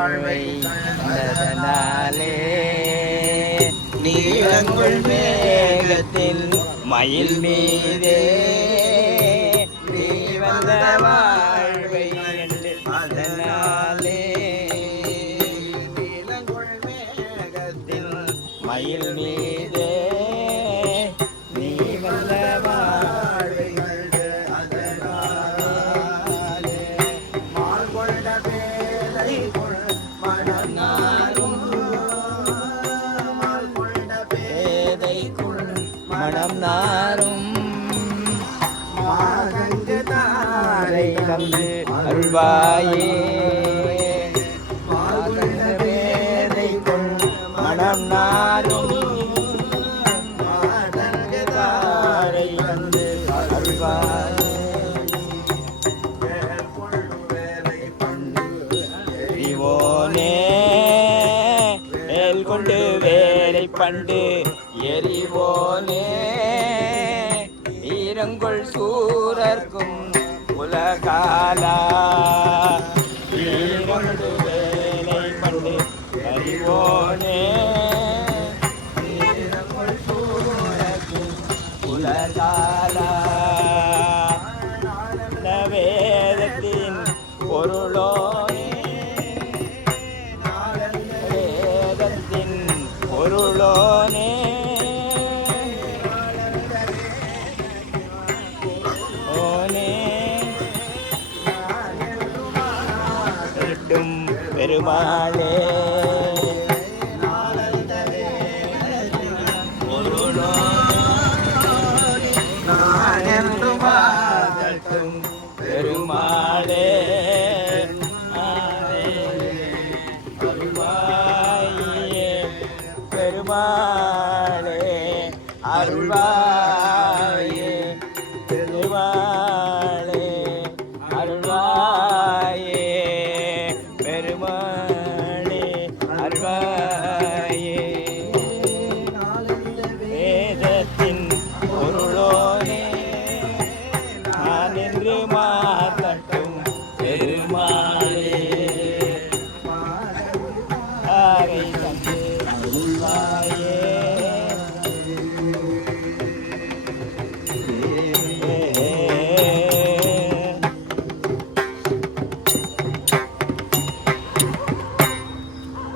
வாழ்வை தந்ததனாலே நீளங்குள் மேகத்தில் மயில் மீதே நீ வந்த வாழ்வை அதனாலே நீளங்குள் மேகத்தில் மயில் மீதே தாரை தந்து அருள்வாயே. மனம் நாரும் மாகங்கு தாரை கொண்டு வேலை பண்டு எரிவோனே. உலகாலா. வீரங்கொண்டு வேலை பண்டு எரிவோனே வேதத்தின் பொருளோனே. வேதத்தின் பொருளோனே. திருட்டும் பெருமாளே பெருமாளே ஆரே. பெருமாளே பெருமாளே அருள்வாயே. வேதத்தின் பொருளோனே நான் என்று மாத்தட்டும் பெருமாளே. ஆரை